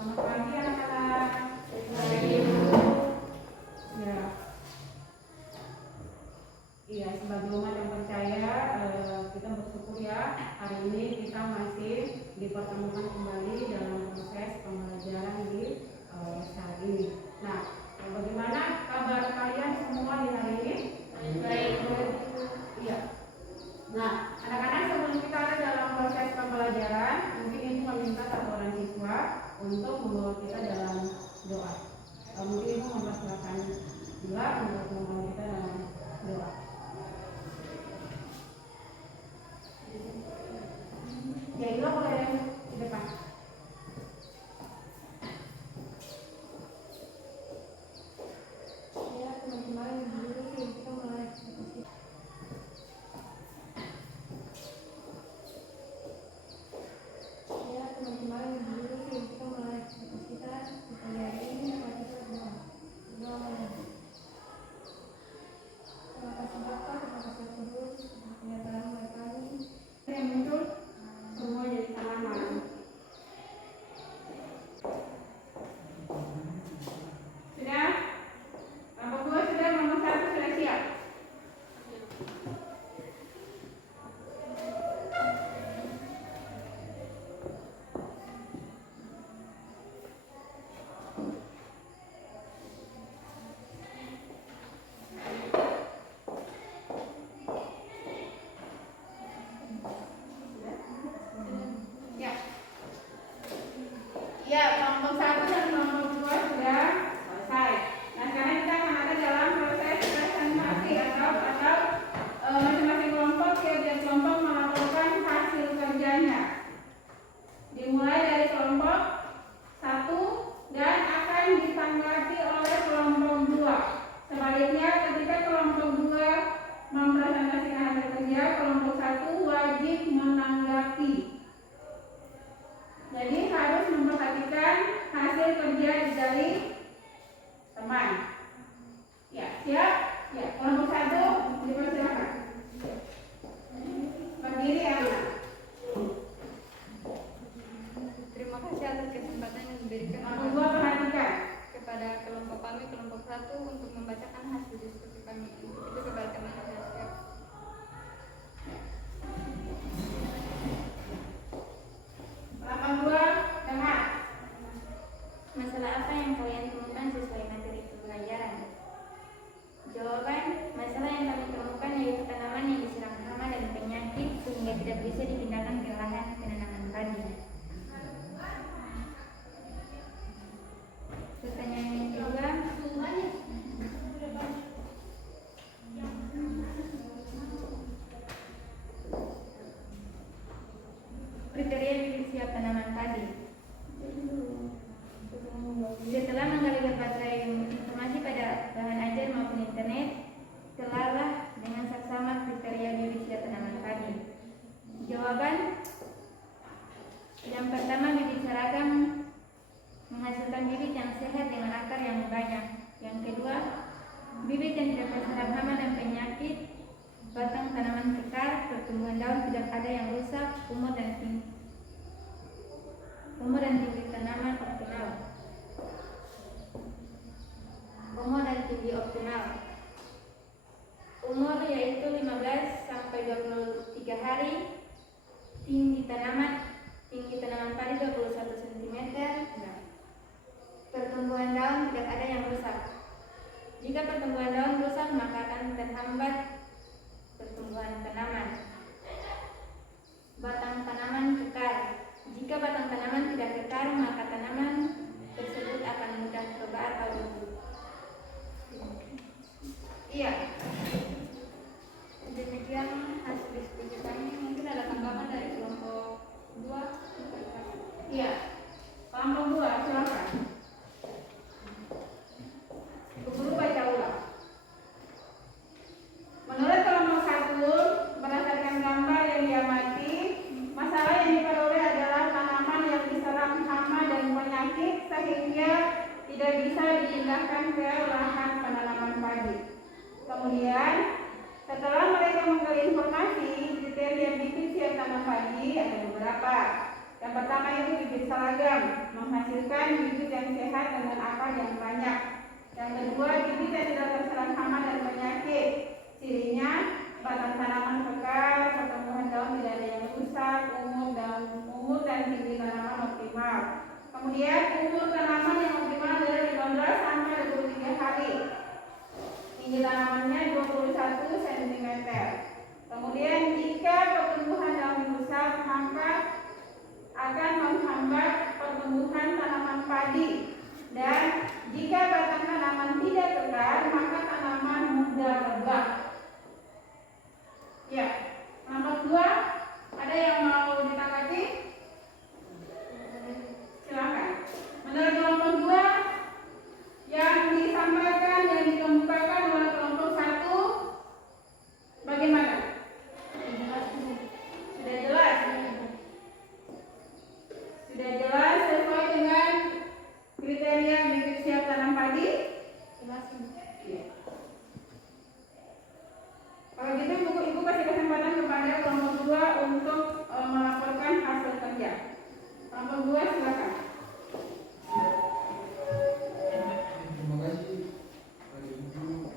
Selamat pagi anak-anak. Ya, iya sebagai umat yang percaya kita bersyukur ya hari ini kita masih dipertemukan kembali dalam proses pembelajaran di saat ini. Nah, bagaimana kabar kalian semua di hari ini? Baik. Iya. Nah, anak-anak sebelum kita ada dalam proses pembelajaran, mungkin ibu meminta satu orang siswa untuk membawa kita dalam doa. Mungkin ibu mempersilakan juga untuk membawa kita dalam doa. Ya, itu boleh di depan. Ya, teman-teman, dulu kita mulai. Ya, teman-teman, dulu kita mulai. Kita hari ini kita doa. Terima kasih Bapak, terima kasih Tuhan, yang telah memberkati. Yang muncul semua jadi sama. Sudah? Kelompok 2 sudah, kelompok 1 sudah siap? Ya, kelompok 1 dan kelompok 2 sudah selesai. Nah, sekarang kita akan ada dalam proses presentasi atau masing-masing kelompok, tiap kelompok melaporkan hasil kerjanya. Dimulai dari kelompok 1 dan akan ditanggapi oleh kelompok 2. Sebaliknya, ketika kelompok 2 mempresentasikan hasil kerja, kelompok 1 wajib menanggapi. Jadi harus memperhatikan hasil kerja dari teman. Ya, siap? Ya, kelompok 1 dipersilakan. Berdiri ya. Terima kasih atas kesempatan yang diberikan Kelompok 2 perhatikan. kepada kelompok kami, kelompok 1 untuk membacakan hasil diskusi kami. Untuk itu kepada kami sudah siap. Kelompok 2 dengar. Masalah apa yang kalian temukan sesuai materi pembelajaran? Jawaban, masalah yang kami temukan yaitu tanaman yang diserang hama dan penyakit sehingga tidak bisa dipindahkan ke lahan penanaman padi. Pertanyaan yang kedua, kriteria bibit siap tanaman padi. Setelah menggali berbagai informasi pada bahan ajar maupun internet, telahlah dengan saksama kriteria bibit siap tanaman padi. Jawaban, yang pertama bibit seragam menghasilkan bibit yang sehat dengan akar yang banyak. Yang kedua, bibit yang tidak terserang hama dan penyakit, batang tanaman kekar, pertumbuhan daun tidak ada yang rusak, umur dan tinggi tanaman optimal. Umur dan tinggi optimal. Umur yaitu 15 sampai 23 hari. Tinggi tanaman padi 21 cm. Pertumbuhan daun tidak ada yang rusak. Jika pertumbuhan daun rusak maka akan terhambat pertumbuhan tanaman. Batang tanaman kekar. Jika batang tanaman tidak kekar maka tanaman tersebut akan mudah rebah atau lumpuh. Iya. Demikian hasil diskusi kami. Mungkin ada tanggapan dari kelompok 2. Iya. Kelompok 2 silakan. Guru baca ulang. Menurut kelompok 1, berdasarkan gambar yang diamati, masalah yang diperoleh adalah tanaman yang diserang hama dan penyakit sehingga tidak bisa dipindahkan ke lahan penanaman padi. Kemudian, setelah mereka menggali informasi, kriteria bibit siap tanam padi ada beberapa. Yang pertama itu bibit seragam, menghasilkan menghasilkan bibit yang sehat dengan akar yang banyak. Yang kedua, bibit yang tidak terserang hama dan penyakit. Cirinya batang tanaman kekar, pertumbuhan daun tidak ada yang rusak, umur dan tinggi tanaman optimal. Kemudian umur tanaman yang optimal adalah 15 sampai 23 hari. Tinggi tanamannya 21 cm. Kemudian jika pertumbuhan daun rusak, maka akan menghambat pertumbuhan tanaman padi. Dan jika batang tanaman tidak kekar, maka tanaman mudah rebah. Ya, nomor 2, ada yang mau ditanggapi? Silakan. Menurut kelompok 2, yang disampaikan dan dikemukakan oleh kelompok 1 bagaimana? Sudah jelas? Sudah jelas sesuai dengan kriteria bibit siap tanam padi? Jelas. Iya. Kalau gitu ibu kasih kesempatan kepada kelompok 2 untuk melaporkan hasil kerja. Kelompok 2 silakan. Terima kasih Pak Ibu.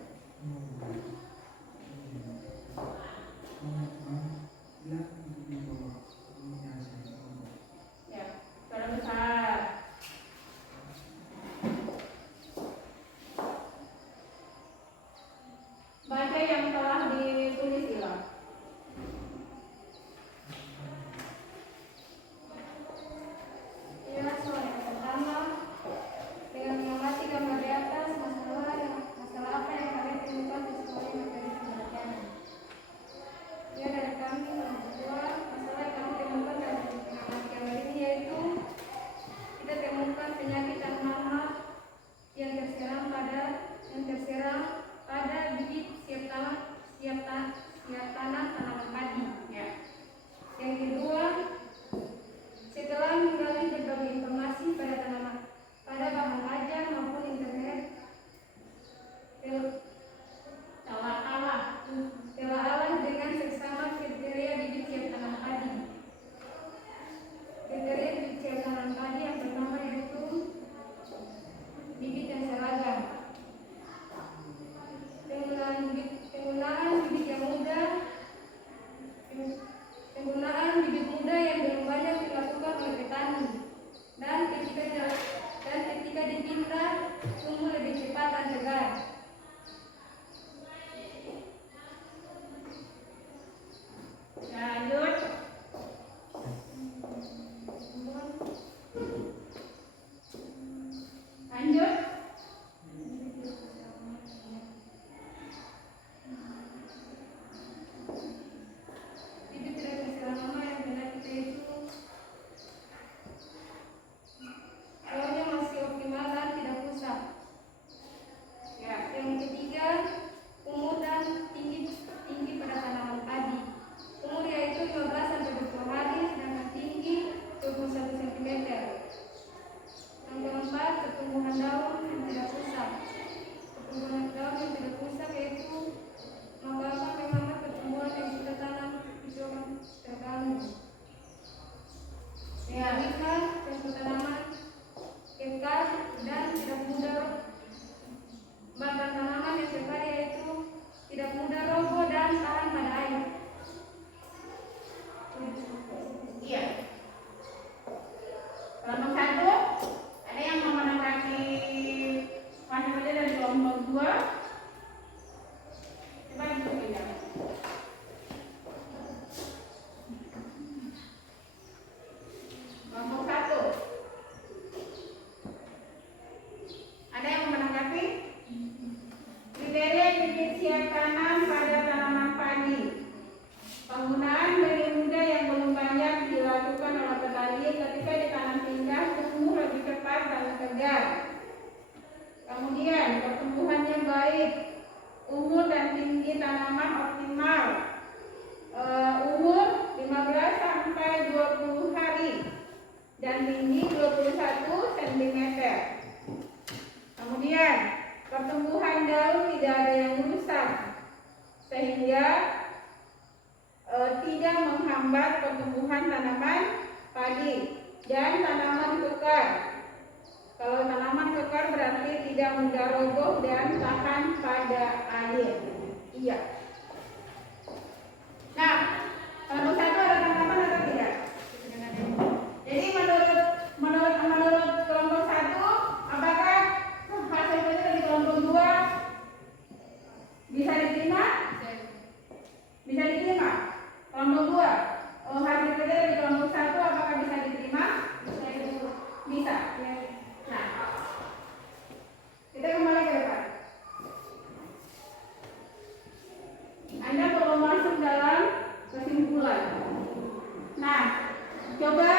Ya, suara besar. Baca yang telah ditulis hilang. Ya, soal yang pertama, dengan mengamati gambar di atas, masalah apa yang kalian temukan sesuai materi pembelajaran. Ya, dari kami kelompok 2, masalah yang kami temukan dari mengamati gambar ini yaitu kita temukan penyakit dan hama yang terserang pada bibit siap tanam tanaman padi. Ya. Yang kedua, setelah menggali berbagai informasi pada bahan ajar maupun internet, telah dengan seksama kriteria bibit siap tanam padi. Kriteria bibit siap tanam padi yang pertama yaitu bibit yang seragam. Penggunaan bibit muda yang belum banyak dilakukan oleh petani, dan ketika dipindah tumbuh lebih cepat dan tegar. Lanjut. Lanjut. Bibit tidak terserang hama yang penyakit itu daunnya masih optimal dan tidak rusak. Ya. Yang ketiga, umur dan tinggi pada tanaman padi. Umur yaitu 15 sampai 20 hari, sedangkan tinggi 21 cm. Yang keempat, pertumbuhan daun yang tidak rusak. Pertumbuhan daun yang tidak rusak yaitu maka akan menghambat pertumbuhan yang kita tanam itu akan terganggu. Yang kelima, tempo tanaman kekar dan tidak mudah. Batang tanaman yang kekar yaitu tidak mudah roboh dan tahan pada air. Iya. Kelompok 1, ada yang mau menanggapi panjang saja dari kelompok 2? Coba dipindah. Kelompok 1. Ada yang mau menanggapi? Kriteria bibit siap tanam pada tanaman padi. Penggunaan benih muda yang belum banyak dilakukan oleh petani ketika ditanam pindah tumbuh lebih cepat dan tegar. Kemudian pertumbuhannya baik tidak mudah roboh dan tahan pada air. Iya. Nah, kelompok 1 ada tanggapan atau tidak? Jadi menurut kelompok 1, apakah hasil kerja di kelompok 2 bisa diterima? Bisa diterima. Kelompok 2, hasil kerja dari kelompok 1 apakah bisa diterima? Bisa. Nah, kita kembali ke depan. Anda perlu masuk dalam kesimpulan. Nah, coba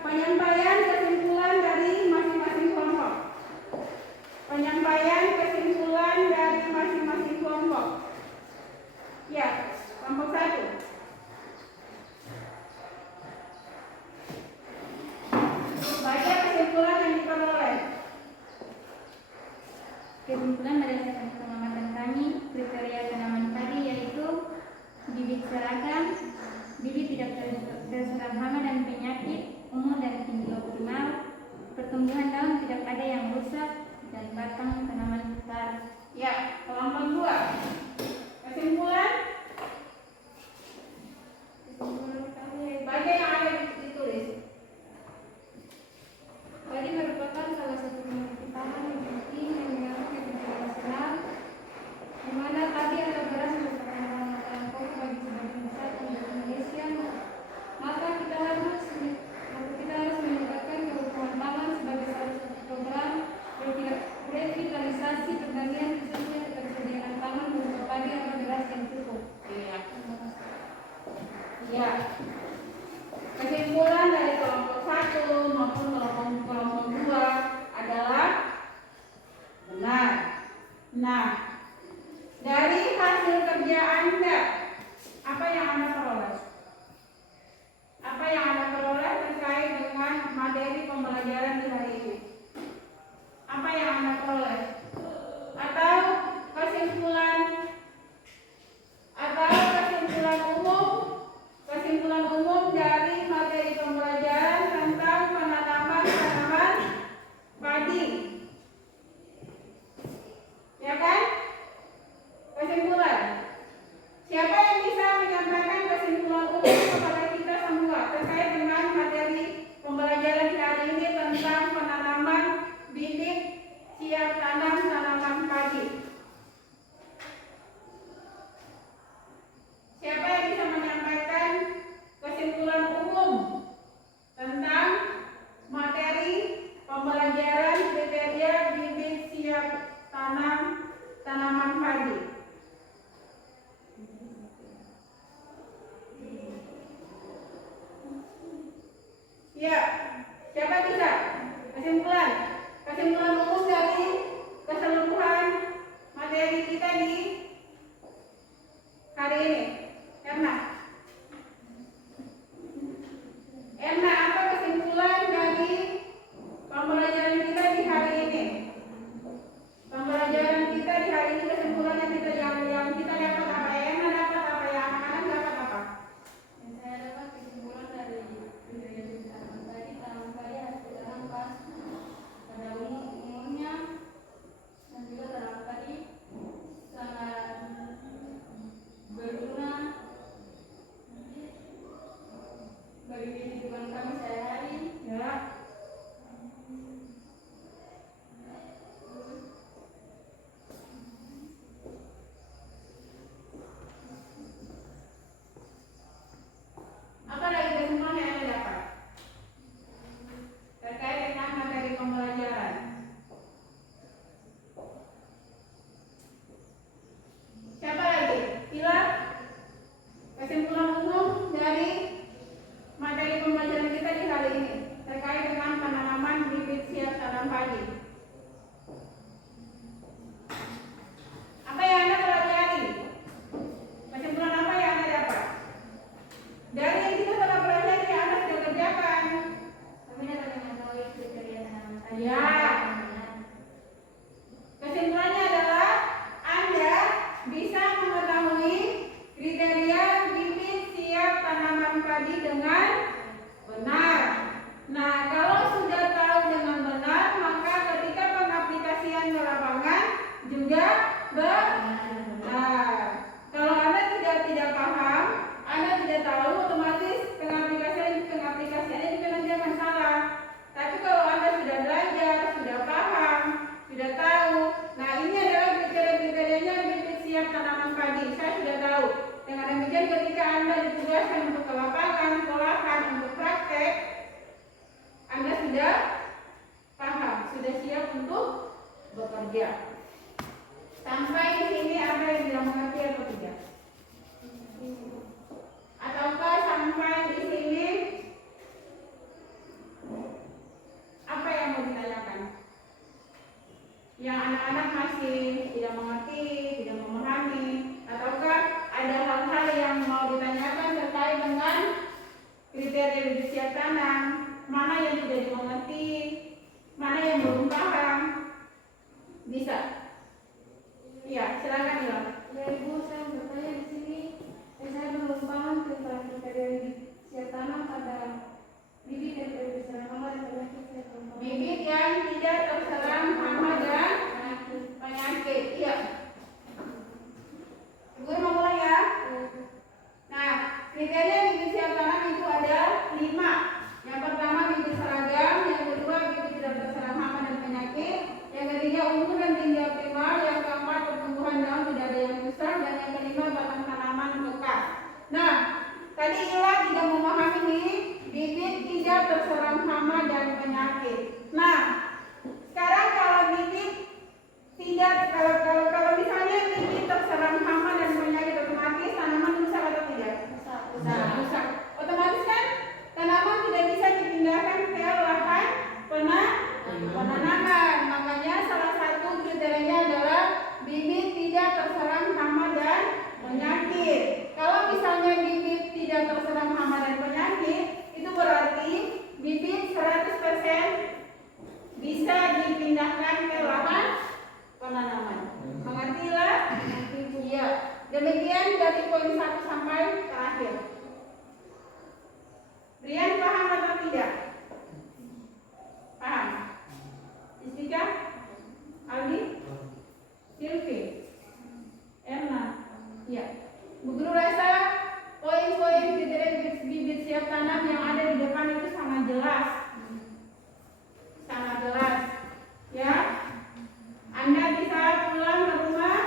penyampaian kesimpulan dari masing-masing kelompok. Penyampaian kesimpulan dari masing-masing kelompok. Ya, kelompok 1. Baca kesimpulan yang diperoleh. Kesimpulan berdasarkan pengamatan kami, kriteria tanaman padi yaitu bibit seragam, bibit tidak terserang hama dan penyakit, umur dan tinggi optimal, pertumbuhan daun tidak ada yang rusak, dan batang tanaman kekar. Ya, kelompok 2. Kesimpulan baca yang ada ditulis. Padi merupakan salah satu komoditi pangan yang penting yang menyangkut kehidupan nasional, di mana padi atau beras merupakan bahan makanan pokok bagi sebagian besar penduduk Indonesia. Maka kita harus meningkatkan kebutuhan pangan sebagai salah satu program revitalisasi pertanian, khususnya ketersediaan pangan berupa padi atau beras yang cukup. Ya. Kesimpulan dari kelompok 1 maupun kelompok 2 adalah benar. Nah, dari hasil kerja Anda, apa yang Anda peroleh? Apa yang Anda peroleh terkait dengan materi pembelajaran di hari ini? Apa yang Anda peroleh? Atau kesimpulan umum dari materi pembelajaran tentang penanaman tanaman padi, ya kan? Kesimpulan. Siapa yang bisa menyampaikan kesimpulan umum kepada kita semua terkait dengan materi pembelajaran di hari ini tentang penanaman bibit siap tanam tanaman padi? Siapa yang bisa menyampaikan kesimpulan umum tentang materi pembelajaran kriteria bibit siap tanam tanaman padi? Ya, siapa bisa? Kesimpulan umum dari keseluruhan materi kita di hari ini. Erna, apa kesimpulan dari pembelajaran kita di hari ini? Pembelajaran kita di hari ini kesimpulannya yang kita dapat apa? Erna dapat apa? Yang anak-anak dapat apa? Yang saya dapat kesimpulan dari kriteria tanaman padi harus ditanam pas pada umurnya, dan juga tanaman padi sangat berguna bagi kehidupan kami sehari-hari. Ya. Apa lagi kesimpulan yang Anda dapat terkait dengan materi pembelajaran? Siapa lagi? Pilar, kesimpulan umum dari materi pembelajaran kita di hari ini terkait dengan penanaman bibit siap tanam padi. Apa yang Anda pelajari? Kesimpulan apa yang Anda dapat? Dari yang kita telah pelajari, Anda sudah kerjakan. Kami dapat mengetahui kriteria tanaman padi. Ya. Kesimpulannya adalah Anda bisa mengetahui kriteria bibit siap tanaman padi dengan benar. Nah, kalau sudah tahu dengan benar, maka ketika juga benar. Kalau Anda tidak paham, Anda tidak tahu, otomatis pengaplikasiannya juga nanti akan salah. Tapi kalau Anda sudah belajar, sudah paham, sudah tahu, nah ini adalah kriteria-kriterianya bibit siap tanaman padi. Saya sudah tahu. Dengan demikian ketika Anda ditugaskan untuk ke lapangan, ke lahan, untuk praktek, Anda sudah paham, sudah siap untuk bekerja. Sampai di sini ada yang tidak mengerti atau tidak? Ataukah sampai di sini apa yang mau ditanyakan? Yang anak-anak masih tidak mengerti, tidak memahami, ataukah ada hal-hal yang mau ditanyakan terkait dengan kriteria bibit siap tanam? Mana yang tidak dimengerti, mana yang belum paham? Bisa? Iya, silakan Ila. Ya Ibu, saya bertanya di sini. Saya belum paham tentang kriteria bibit siap tanam pada bibit yang tidak terserang hama dan penyakit. Bibit yang tidak terserang hama dan penyakit. Iya. Ibu mau mulai ya. Nah, kriteria bibit siap tanam itu ada 5. Yang pertama bibit seragam, yang kedua bibit tidak terserang hama dan penyakit, yang ketiga umur dan tinggi optimal, yang keempat pertumbuhan daun tidak ada yang rusak, dan yang kelima batang tanaman kekal. Nah, tadi Ila tidak memahami nih bibit tidak terserang hama dan penyakit. Nah, sekarang kalau bibit tidak kalau misalnya bibit terserang hama dan penyakit, otomatis tanaman rusak atau tidak? Rusak. Otomatis kan tanaman tidak bisa dipindahkan ke lahan penanaman. Makanya salah satu kriterianya adalah bibit tidak terserang hama dan penyakit. Kalau misalnya bibit tidak terserang hama dan penyakit, itu berarti bibit 100% bisa dipindahkan ke lahan penanaman. Mengertilah? Iya. Demikian dari poin 1 sampai terakhir. Brian paham atau tidak? Paham? Istika? Aldi? Silvi? Erna? Iya. Bu Guru rasa poin-poin kriteria bibit siap tanam yang ada di depan itu sangat jelas. Sangat jelas. Ya. Anda bisa pulang ke rumah,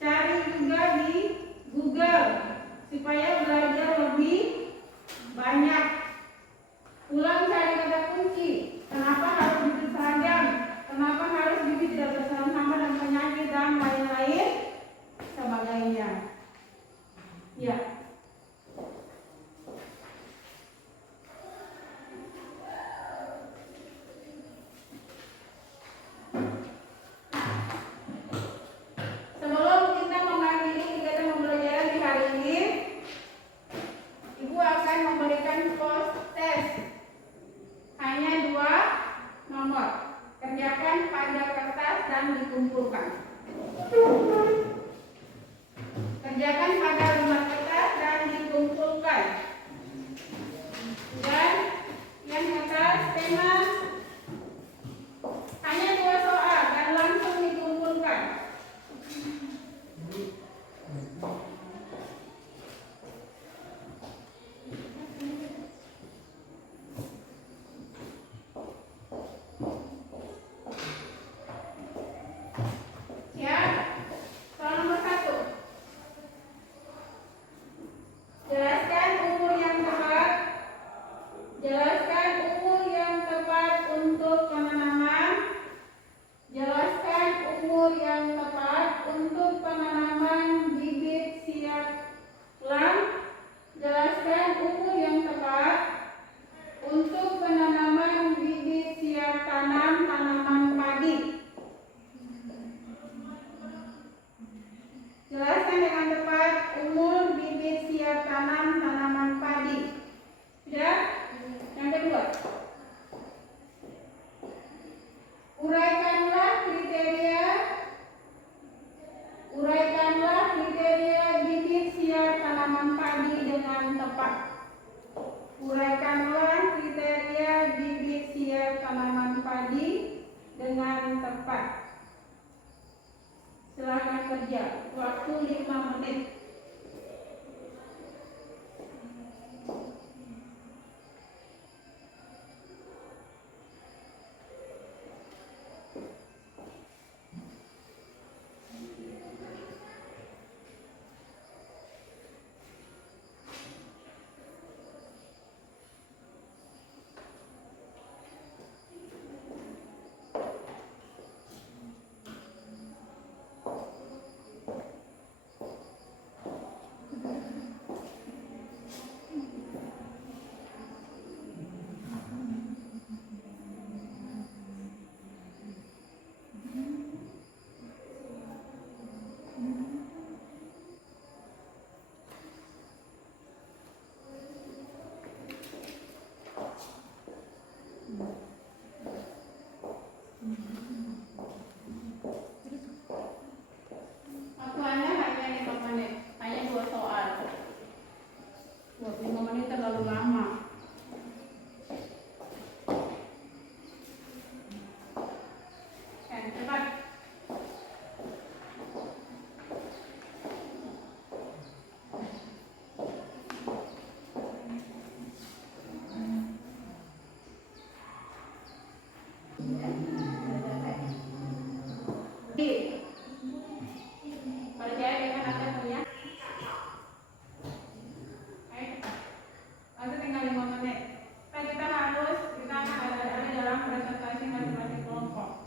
cari juga di Google supaya belajar lebih banyak. Pulang cari kata kunci. Kenapa harus bibit seragam? Kenapa harus bibit tidak terserang hama dan penyakit dan lain-lain sebagainya. Ya. Sebelum kita mengakhiri kegiatan pembelajaran di hari ini, Ibu akan memberikan post test. Hanya 2 nomor. Kerjakan pada kertas dan dikumpulkan. Kerjakan pada lembar kertas dan dikumpulkan. Dan yang atas tema hanya 2 soal dan langsung dikumpulkan. Ya, soal nomor 1. Jelaskan umur yang tepat. Jelaskan umur yang tepat untuk penanaman. Jelaskan umur yang tepat untuk penanaman bibit siap lam. Jelaskan umur yang tepat untuk penanaman bibit siap tanam tanaman padi. Jelaskan dengan tepat umur bibit siap tanam tanaman padi. Sudah? Yang kedua, uraikanlah kriteria bibit siap tanaman padi dengan tepat. Uraikanlah kriteria bibit siap tanaman padi dengan tepat. Silakan kerja. Waktu 5 menit. Waktu Anda hanya 5 menit, hanya 2 soal. 25 menit terlalu lama. Cepat. Percaya dengan Anda punya? Ayo cepat. Waktu tinggal 5 menit. Kita akan ada dalam presentasi masing-masing kelompok.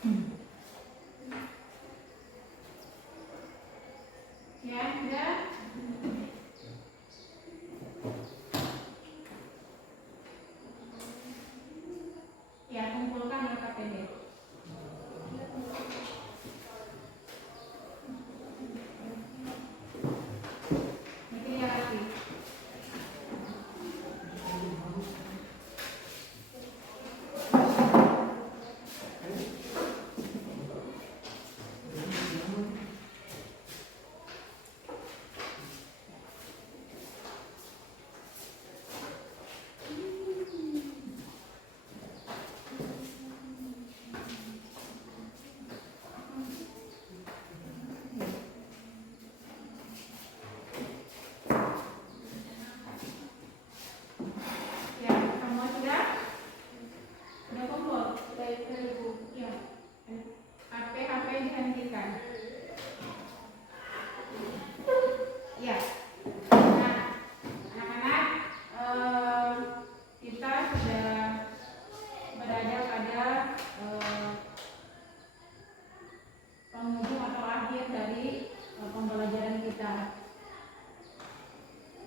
Ya, sudah. Ya, kumpulkan LKPD. Nanti ya lagi. Ya, semua sudah? Sudah kumpul? Baik, Ibu. Ya. HP dihentikan. Ya. Nah, anak-anak, kita sudah berada pada penghujung atau akhir dari pembelajaran kita.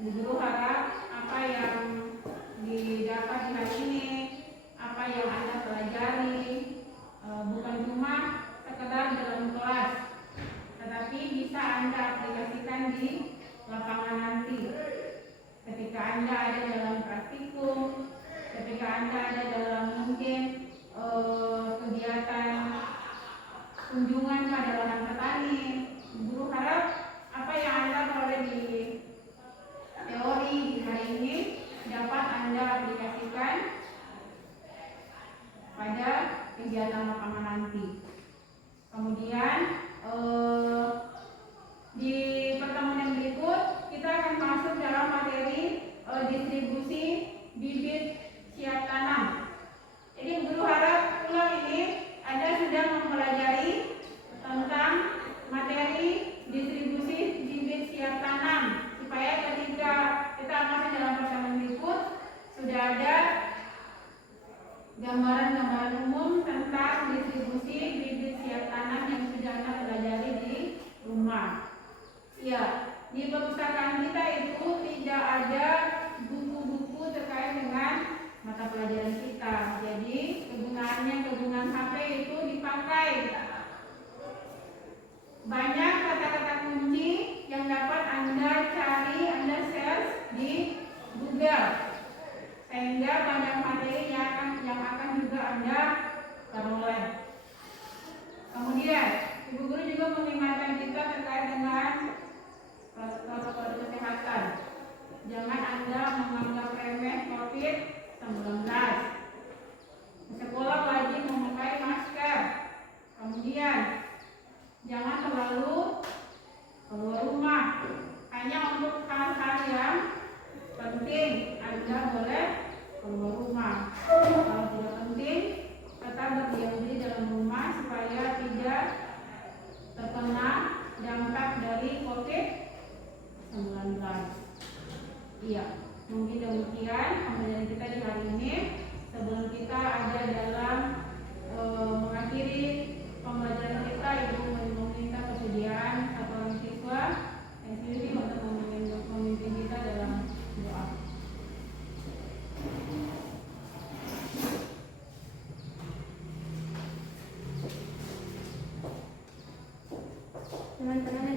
Bu Guru harap apa yang didapat di hari ini, apa yang Anda pelajari, bukan cuma sekedar dalam kelas, tetapi bisa Anda aplikasikan di lapangan nanti. Ketika Anda ada dalam praktikum, ketika Anda ada dalam mungkin kegiatan kunjungan pada ladang petani, Guru harap apa yang Anda peroleh di teori di hari ini dapat Anda aplikasikan pada kegiatan lapangan nanti. Kemudian di pertemuan yang berikut kita akan masuk dalam materi distribusi bibit siap tanam. Jadi Guru harap pulang ini Anda sudah mempelajari tentang materi distribusi bibit siap tanam, supaya ketika kita masuk dalam pertemuan berikut sudah ada gambaran-gambaran umum tentang distribusi bibit siap tanam yang sudah Anda pelajari di rumah. Ya, di perpustakaan kita itu tidak ada buku-buku terkait dengan mata pelajaran kita. Jadi kegunaan HP itu dipakai. Banyak kata-kata kunci yang dapat Anda cari, Anda search di Google, sehingga banyak materi yang akan juga Anda peroleh. Kemudian Ibu Guru juga mengingatkan kita terkait dengan protokol kesehatan. Jangan Anda menganggap remeh COVID-19. Sekolah wajib memakai masker. Kemudian jangan terlalu keluar rumah. Hanya untuk hal-hal yang penting Anda boleh keluar rumah. Kalau tidak penting, tetap berdiam diri dalam rumah supaya tidak terkena dampak dari COVID-19. Iya, mungkin demikian pembelajaran kita di hari ini. Sebelum kita ada dalam mengakhiri pembelajaran kita, Ibu meminta kesediaan satu orang siswa yang sendiri untuk memimpin kita dalam doa. Teman-teman